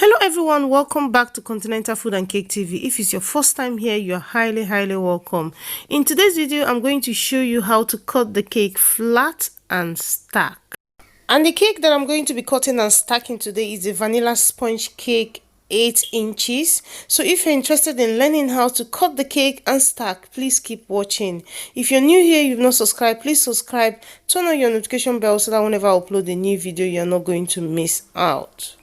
Hello everyone, welcome back to Continental Food and Cake TV. If it's your first time here, you're highly welcome. In today's video, I'm going to show you how to cut the cake flat and stack. And the cake that I'm going to be cutting and stacking today is a vanilla sponge cake 8 inches. So if you're interested in learning how to cut the cake and stack, please keep watching. If you're new here, you've not subscribed, please subscribe, turn on your notification bell so that whenever I upload a new video, you're not going to miss out.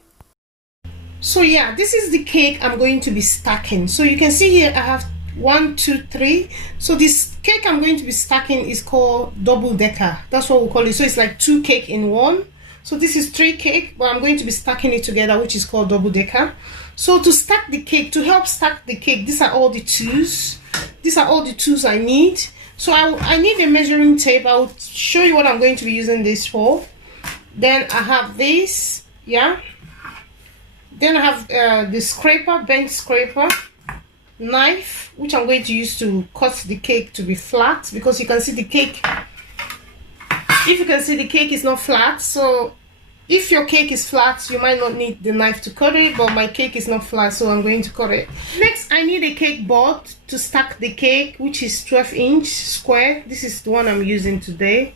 So yeah, this is the cake I'm going to be stacking. So you can see here I have 1, 2, 3. So this cake I'm going to be stacking is called double decker. That's what we call it. So it's like 2 cake in 1. So this is 3 cake, but I'm going to be stacking it together, which is called double decker. So to stack the cake, to help stack the cake, these are all the tools. These are all the tools I need. So I need a measuring tape. I'll show you what I'm going to be using this for. Then I have this, yeah. Then I have the scraper, bench scraper, knife, which I'm going to use to cut the cake to be flat, because you can see the cake, if you can see the cake is not flat. So if your cake is flat, you might not need the knife to cut it, but my cake is not flat, so I'm going to cut it. Next, I need a cake board to stack the cake, which is 12-inch square. This is the one I'm using today.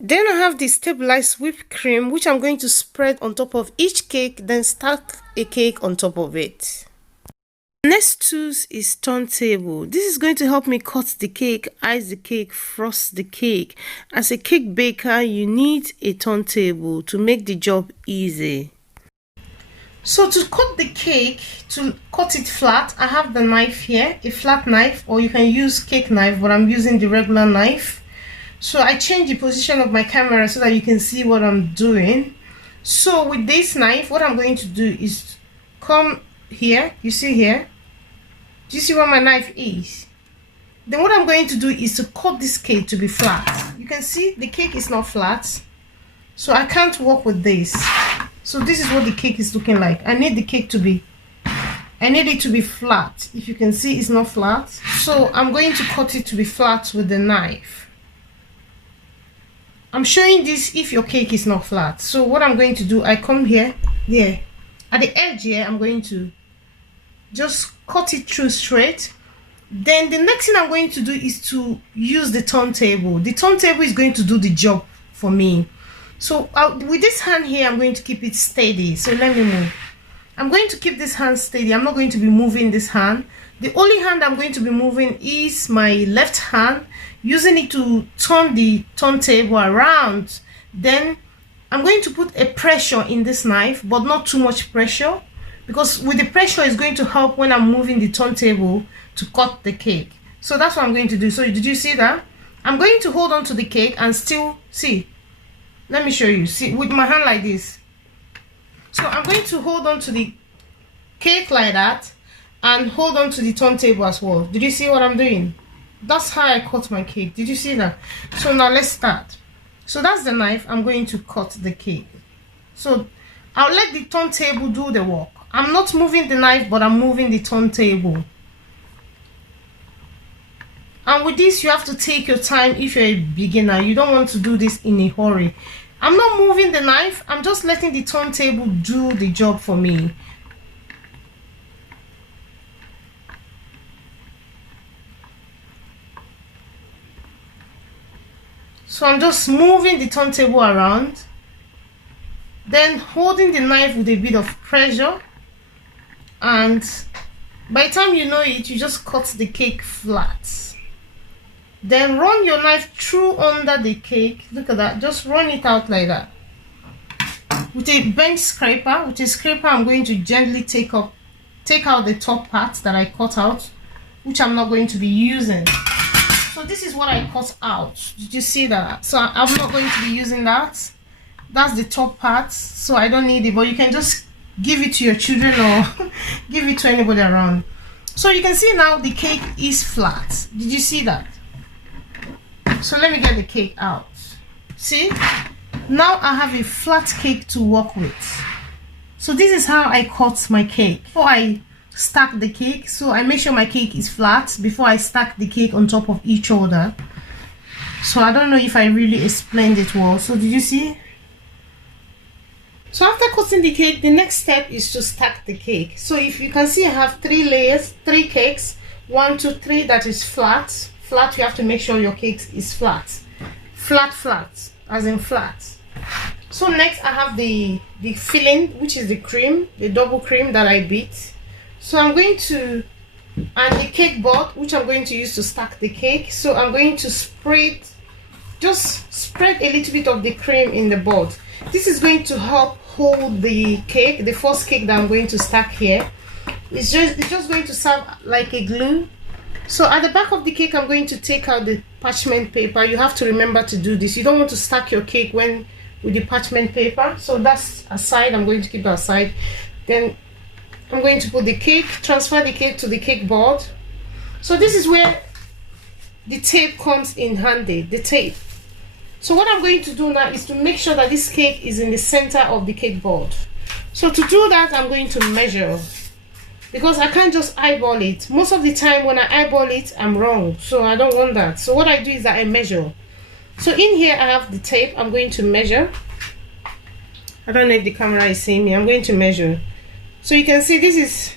Then I have the stabilized whipped cream, which I'm going to spread on top of each cake, then stack a cake on top of it. Next tools is turntable. This is going to help me cut the cake, ice the cake, frost the cake. As a cake baker, you need a turntable to make the job easy. So to cut the cake, to cut it flat, I have the knife here, a flat knife, or you can use cake knife, but I'm using the regular knife. So I change the position of my camera so that you can see what I'm doing. So with this knife, what I'm going to do is come here. You see here? Do you see where my knife is? Then what I'm going to do is to cut this cake to be flat. You can see the cake is not flat, so I can't work with this. So this is what the cake is looking like. I need it to be flat. If you can see, it's not flat. So I'm going to cut it to be flat with the knife. I'm showing this if your cake is not flat. So what I'm going to do, I come here, there, at the edge here, I'm going to just cut it through straight. Then the next thing I'm going to do is to use the turntable. The turntable is going to do the job for me. So with this hand here, I'm going to keep it steady. So let me move. I'm going to keep this hand steady. I'm not going to be moving this hand. The only hand I'm going to be moving is my left hand, using it to turn the turntable around. Then I'm going to put a pressure in this knife, but not too much pressure, because with the pressure it's going to help when I'm moving the turntable to cut the cake. So that's what I'm going to do. So did you see that? I'm going to hold on to the cake and still see. Let me show you. See, with my hand like this. So I'm going to hold on to the cake like that and hold on to the turntable as well. Did you see what I'm doing? That's how I cut my cake. Did you see that? So now let's start. So that's the knife. I'm going to cut the cake. So I'll let the turntable do the work. I'm not moving the knife, but I'm moving the turntable. And with this, you have to take your time. If you're a beginner, you don't want to do this in a hurry. I'm not moving the knife. I'm just letting the turntable do the job for me. So I'm just moving the turntable around, then holding the knife with a bit of pressure, and by the time you know it, you just cut the cake flat. Then run your knife through under the cake. Look at that. Just run it out like that. With a bench scraper, I'm going to gently take out the top part that I cut out, which I'm not going to be using. So this is what I cut out. Did you see that? So I'm not going to be using that. That's the top part, so I don't need it, but you can just give it to your children or give it to anybody around. So you can see now the cake is flat. Did you see that? So let me get the cake out. See? Now I have a flat cake to work with. So this is how I cut my cake. Before I stack the cake, so I make sure my cake is flat before I stack the cake on top of each other. So I don't know if I really explained it well. So did you see? So after cutting the cake, the next step is to stack the cake. So if you can see, I have 3 layers, 3 cakes, 1, 2, 3, that is flat. Flat, you have to make sure your cake is flat. Flat, as in flat. So next I have the filling, which is the cream, the double cream that I beat. So I'm going to, and the cake board, which I'm going to use to stack the cake. So I'm going to spread, just spread a little bit of the cream in the board. This is going to help hold the cake, the first cake that I'm going to stack here. It's just going to serve like a glue. So at the back of the cake, I'm going to take out the parchment paper. You have to remember to do this. You don't want to stack your cake with the parchment paper. So that's aside. I'm going to keep that aside. Then I'm going to put the cake, transfer the cake to the cake board. So this is where the tape comes in handy, the tape. So what I'm going to do now is to make sure that this cake is in the center of the cake board. So to do that, I'm going to measure, because I can't just eyeball it. Most of the time when I eyeball it, I'm wrong. So I don't want that. So what I do is that I measure. So in here I have the tape. I'm going to measure. I don't know if the camera is seeing me. I'm going to measure. So you can see this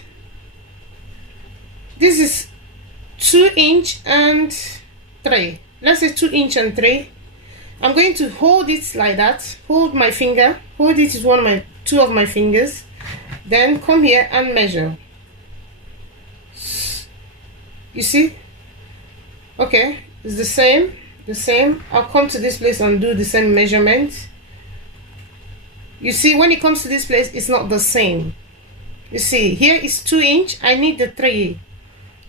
is 2 inch and 3. Let's say 2 inch and 3. I'm going to hold it like that. Hold my finger. Hold it with two of my fingers. Then come here and measure. You see? Okay, it's the same. I'll come to this place and do the same measurement. You see, when it comes to this place, it's not the same. You see, here is 2 inch. I need the 3.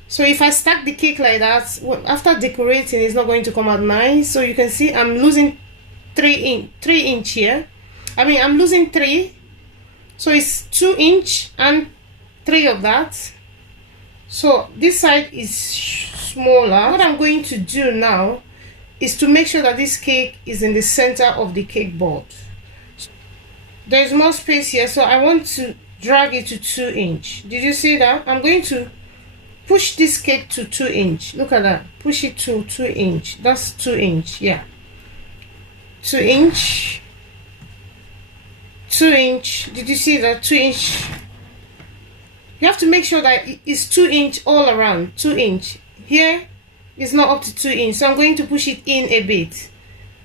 So if I stack the cake like that, after decorating, it's not going to come out nice. So you can see I'm losing 3 inch here. I mean, I'm losing 3. So it's 2 inch and 3 of that. So this side is smaller. What I'm going to do now is to make sure that this cake is in the center of the cake board. There's more space here, so I want to drag it to 2 inch. Did you see that? I'm going to push this cake to 2 inch. Look at that. Push it to 2 inch. That's 2 inch. Yeah. 2 inch. 2 inch. Did you see that? 2 inch. You have to make sure that it's 2 inch all around. 2 inch. Here it's not up to 2 inch. So I'm going to push it in a bit.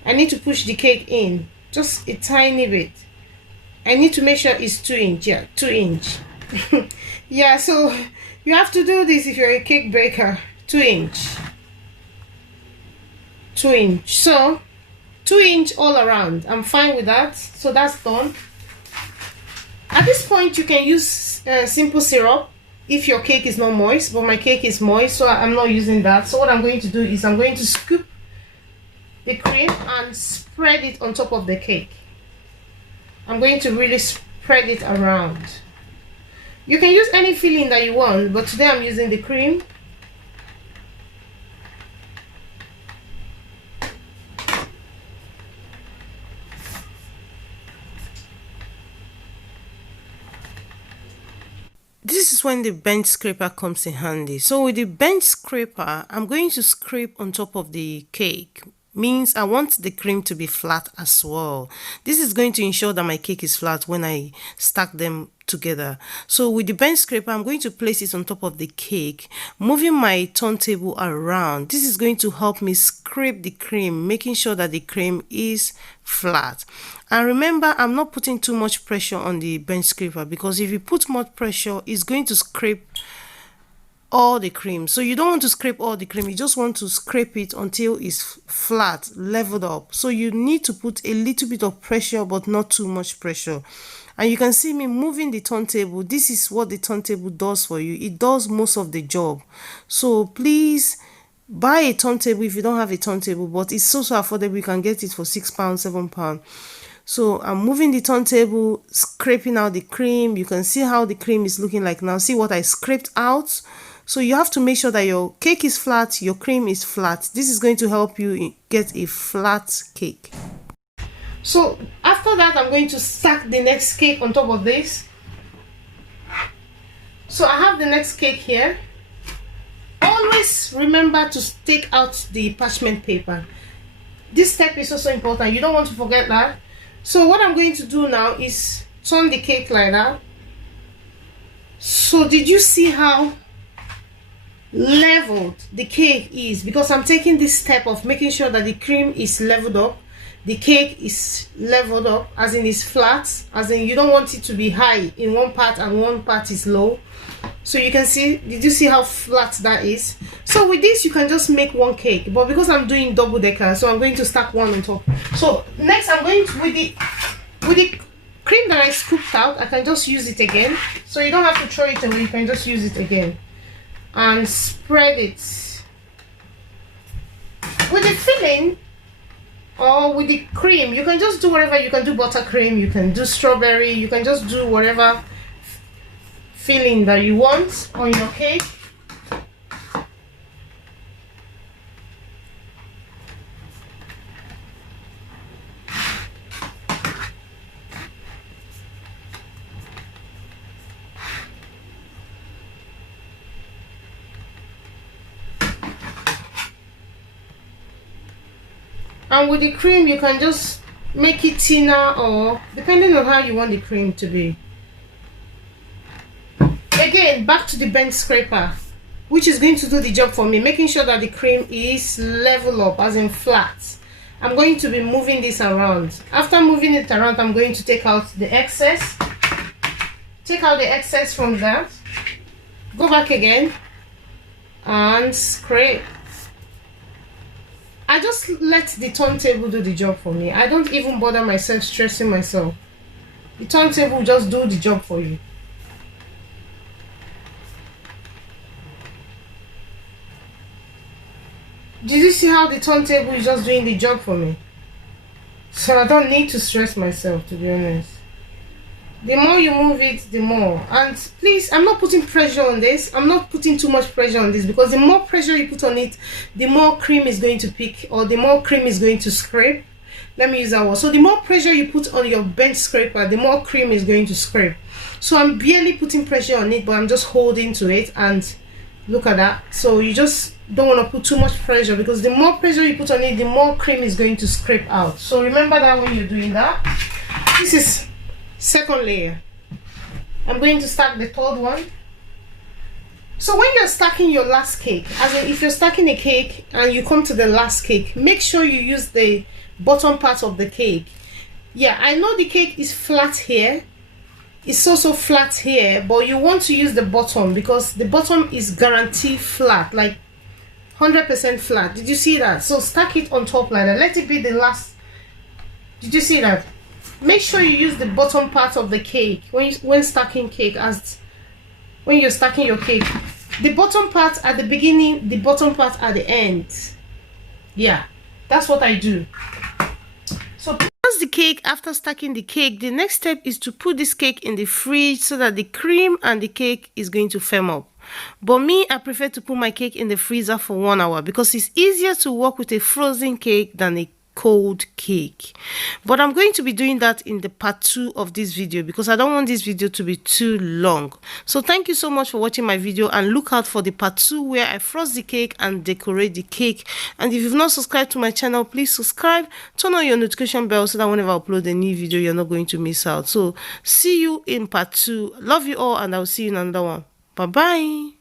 I need to push the cake in. Just a tiny bit. I need to make sure it's 2 inch. Yeah, 2 inch. Yeah, so you have to do this if you're a cake baker. 2 inch. 2 inch. So 2 inch all around. I'm fine with that. So that's done. At this point, you can use simple syrup if your cake is not moist, but my cake is moist, so I'm not using that. So what I'm going to do is I'm going to scoop the cream and spread it on top of the cake. I'm going to really spread it around. You can use any filling that you want, but today I'm using the cream. This is when the bench scraper comes in handy. So with the bench scraper, I'm going to scrape on top of the cake. Means I want the cream to be flat as well. This is going to ensure that my cake is flat when I stack them together. So with the bench scraper, I'm going to place it on top of the cake, moving my turntable around. This is going to help me scrape the cream, making sure that the cream is flat. And remember, I'm not putting too much pressure on the bench scraper, because if you put much pressure, it's going to scrape all the cream. So you don't want to scrape all the cream, you just want to scrape it until it's flat, leveled up. So you need to put a little bit of pressure, but not too much pressure. And you can see me moving the turntable. This is what the turntable does for you. It does most of the job. So please buy a turntable if you don't have a turntable, but it's so affordable. You can get it for £6, £7. So I'm moving the turntable, scraping out the cream. You can see how the cream is looking like now. See what I scraped out. So you have to make sure that your cake is flat, your cream is flat. This is going to help you get a flat cake. So after that, I'm going to stack the next cake on top of this. So I have the next cake here. Always remember to take out the parchment paper. This step is also important. You don't want to forget that. So what I'm going to do now is turn the cake like that. So did you see how leveled the cake is? Because I'm taking this step of making sure that the cream is leveled up, the cake is leveled up, as in it's flat, as in you don't want it to be high in one part and one part is low. So you can see, did you see how flat that is? So with this you can just make one cake, but because I'm doing double decker, so I'm going to stack one on top. So next I'm going to, with the cream that I scooped out, I can just use it again. So you don't have to throw it away, you can just use it again and spread it with the filling. Or with the cream, you can just do whatever. You can do buttercream, you can do strawberry, you can just do whatever filling that you want on your cake. And with the cream, you can just make it thinner, or depending on how you want the cream to be. Again, back to the bench scraper, which is going to do the job for me, making sure that the cream is level up, as in flat. I'm going to be moving this around. After moving it around, I'm going to take out the excess. Take out the excess from that. Go back again and scrape. I just let the turntable do the job for me. I don't even bother myself stressing myself. The turntable just do the job for you. Did you see how the turntable is just doing the job for me? So I don't need to stress myself, to be honest. The more you move it, the more. And please, I'm not putting pressure on this. I'm not putting too much pressure on this, because the more pressure you put on it, the more cream is going to pick, or the more cream is going to scrape. Let me use that word. So the more pressure you put on your bench scraper, the more cream is going to scrape. So I'm barely putting pressure on it, but I'm just holding to it, and look at that. So you just don't want to put too much pressure, because the more pressure you put on it, the more cream is going to scrape out. So remember that when you're doing that. This is second layer. I'm going to stack the third one. So when you're stacking your last cake, as in if you're stacking a cake and you come to the last cake, make sure you use the bottom part of the cake. Yeah, I know the cake is flat here, it's also flat here, but you want to use the bottom, because the bottom is guaranteed flat, like 100% flat. Did you see that? So stack it on top like that. Let it be the last. Did you see that? Make sure you use the bottom part of the cake when stacking cake, as when you're stacking your cake. The bottom part at the beginning, the bottom part at the end. Yeah, that's what I do. So once the cake, after stacking the cake, the next step is to put this cake in the fridge so that the cream and the cake is going to firm up. But me, I prefer to put my cake in the freezer for 1 hour, because it's easier to work with a frozen cake than a cold cake. But I'm going to be doing that in the part 2 of this video, because I don't want this video to be too long. So thank you so much for watching my video, and look out for the part 2 where I frost the cake and decorate the cake. And if you've not subscribed to my channel, please subscribe, turn on your notification bell so that whenever I upload a new video, you're not going to miss out. So see you in part 2. Love you all, and I'll see you in another one. Bye bye.